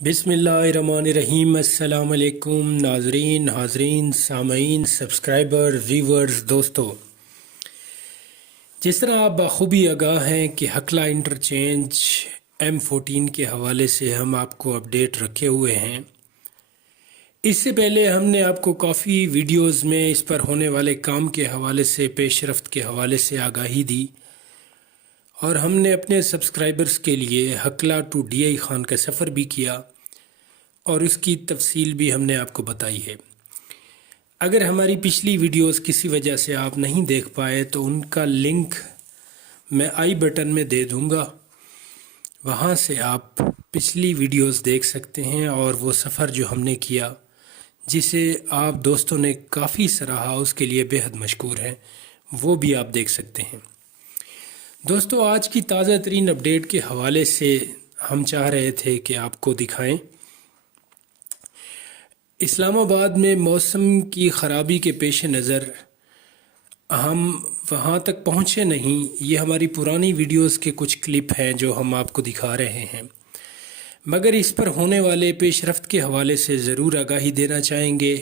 बिस्मिल्लाहिर्रहमानिर्रहीम। अस्सलाम वालेकुम नाजरीन, हाजरीन, सामईन, सब्सक्राइबर, व्यूवर्स, दोस्तों। जिस तरह आप बखूबी आगाह हैं कि हकला इंटरचेंज M14 के हवाले से हम आपको अपडेट रखे हुए हैं। इससे पहले हमने आपको काफ़ी वीडियोस में इस पर होने वाले काम के हवाले से, पेशरफ्त के हवाले से आगाही दी और हमने अपने सब्सक्राइबर्स के लिए हकला टू DI खान का सफ़र भी किया और उसकी तफसील भी हमने आपको बताई है। अगर हमारी पिछली वीडियोस किसी वजह से आप नहीं देख पाए तो उनका लिंक मैं आई बटन में दे दूंगा, वहाँ से आप पिछली वीडियोस देख सकते हैं और वो सफ़र जो हमने किया जिसे आप दोस्तों ने काफ़ी सराहा, उसके लिए बेहद मशकूर हैं, वो भी आप देख सकते हैं। दोस्तों, आज की ताज़ा तरीन अपडेट के हवाले से हम चाह रहे थे कि आपको दिखाएं। इस्लामाबाद में मौसम की ख़राबी के पेश नज़र हम वहाँ तक पहुँचे नहीं। ये हमारी पुरानी वीडियोस के कुछ क्लिप हैं जो हम आपको दिखा रहे हैं, मगर इस पर होने वाले पेशरफ्त के हवाले से ज़रूर आगाही देना चाहेंगे।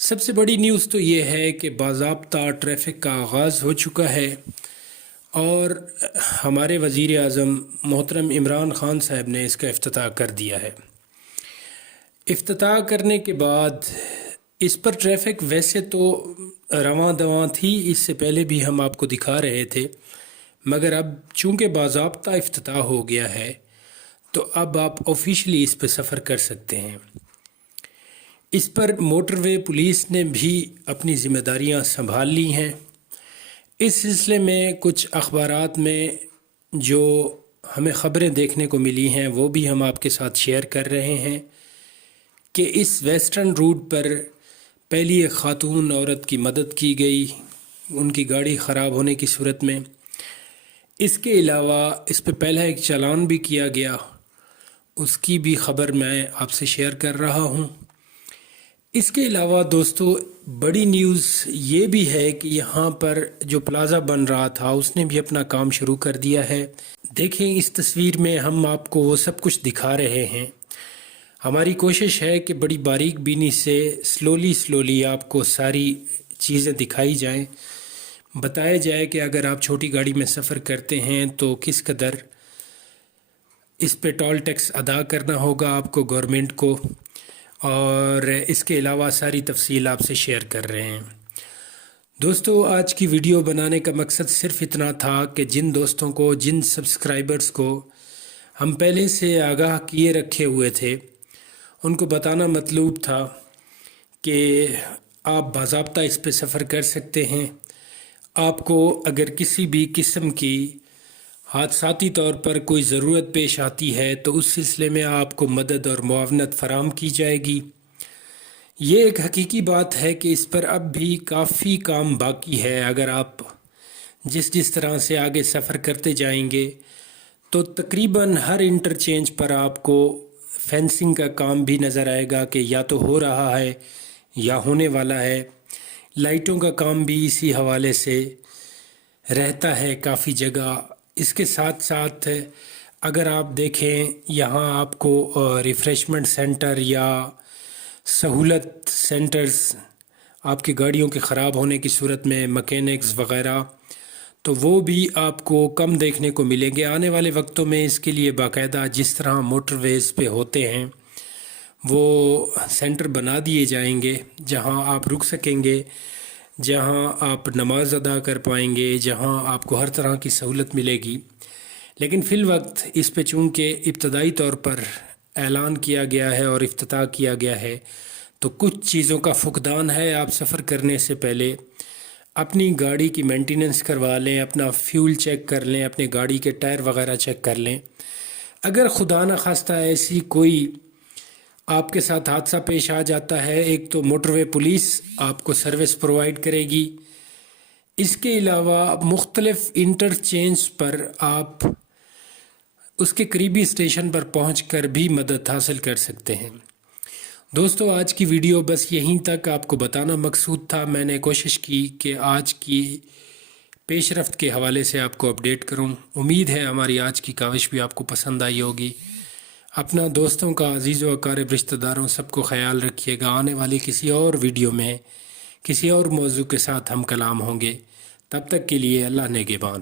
सबसे बड़ी न्यूज़ तो ये है कि बाज़ाब्ता ट्रैफ़िक का आगाज़ हो चुका है और हमारे वज़ीर आज़म मोहतरम इमरान खान साहब ने इसका इफ्तिताह कर दिया है। इफ्तिताह करने के बाद इस पर ट्रैफ़िक वैसे तो रवां दवां थी, इससे पहले भी हम आपको दिखा रहे थे, मगर अब चूँकि बाज़ाब्ता इफ्तिताह हो गया है तो अब आप ऑफिशियली इस पर सफ़र कर सकते हैं। इस पर मोटरवे पुलिस ने भी अपनी ज़िम्मेदारियां संभाल ली हैं। इस सिलसिले में कुछ अखबारात में जो हमें ख़बरें देखने को मिली हैं वो भी हम आपके साथ शेयर कर रहे हैं कि इस वेस्टर्न रूट पर पहली एक ख़ातून औरत की मदद की गई उनकी गाड़ी ख़राब होने की सूरत में। इसके अलावा इस पर पहला एक चालान भी किया गया, उसकी भी ख़बर मैं आपसे शेयर कर रहा हूँ। इसके अलावा दोस्तों, बड़ी न्यूज़ ये भी है कि यहाँ पर जो प्लाज़ा बन रहा था उसने भी अपना काम शुरू कर दिया है। देखें, इस तस्वीर में हम आपको वो सब कुछ दिखा रहे हैं। हमारी कोशिश है कि बड़ी बारीक बीनी से स्लोली आपको सारी चीज़ें दिखाई जाएं, बताया जाए कि अगर आप छोटी गाड़ी में सफ़र करते हैं तो किस कदर इस पे टोल टैक्स अदा करना होगा आपको गवर्नमेंट को, और इसके अलावा सारी तफसील आपसे शेयर कर रहे हैं। दोस्तों, आज की वीडियो बनाने का मकसद सिर्फ इतना था कि जिन दोस्तों को, जिन सब्सक्राइबर्स को हम पहले से आगाह किए रखे हुए थे, उनको बताना मतलूब था कि आप बाज़ाब्ता इस पे सफ़र कर सकते हैं। आपको अगर किसी भी किस्म की हादसाती तौर पर कोई ज़रूरत पेश आती है तो उस सिलसिले में आपको मदद और मुआवनत फ़राहम की जाएगी। ये एक हकीकी बात है कि इस पर अब भी काफ़ी काम बाकी है। अगर आप जिस तरह से आगे सफ़र करते जाएंगे तो तकरीबन हर इंटरचेंज पर आपको फेंसिंग का काम भी नज़र आएगा कि या तो हो रहा है या होने वाला है। लाइटों का काम भी इसी हवाले से रहता है काफ़ी जगह। इसके साथ साथ अगर आप देखें, यहाँ आपको रिफ़्रेशमेंट सेंटर या सहूलत सेंटर्स, आपकी गाड़ियों के ख़राब होने की सूरत में मैकेनिक्स वग़ैरह, तो वो भी आपको कम देखने को मिलेंगे। आने वाले वक्तों में इसके लिए बाकायदा जिस तरह मोटरवेज़ पे होते हैं वो सेंटर बना दिए जाएंगे जहां आप रुक सकेंगे, जहां आप नमाज अदा कर पाएंगे, जहां आपको हर तरह की सहूलत मिलेगी। लेकिन फ़िल वक्त इस पे चूँकि इब्तदाई तौर पर ऐलान किया गया है और इफ्तिताह किया गया है तो कुछ चीज़ों का फुकदान है। आप सफ़र करने से पहले अपनी गाड़ी की मेंटेनेंस करवा लें, अपना फ्यूल चेक कर लें, अपनी गाड़ी के टायर वगैरह चेक कर लें। अगर खुदा न खास्ता ऐसी कोई आपके साथ हादसा पेश आ जाता है, एक तो मोटरवे पुलिस आपको सर्विस प्रोवाइड करेगी। इसके अलावा मुख्तलिफ इंटरचेंज पर आप उसके करीबी स्टेशन पर पहुंचकर भी मदद हासिल कर सकते हैं। दोस्तों, आज की वीडियो बस यहीं तक आपको बताना मकसूद था। मैंने कोशिश की कि आज की पेशरफ्त के हवाले से आपको अपडेट करूं। उम्मीद है हमारी आज की काविश भी आपको पसंद आई होगी। اپنا دوستوں کا، عزیز و اقارب، رشتہ داروں سب کو خیال رکھیے گا۔ آنے والی کسی اور ویڈیو میں کسی اور موضوع کے ساتھ ہم کلام ہوں گے، تب تک کے لیے اللہ نگہبان۔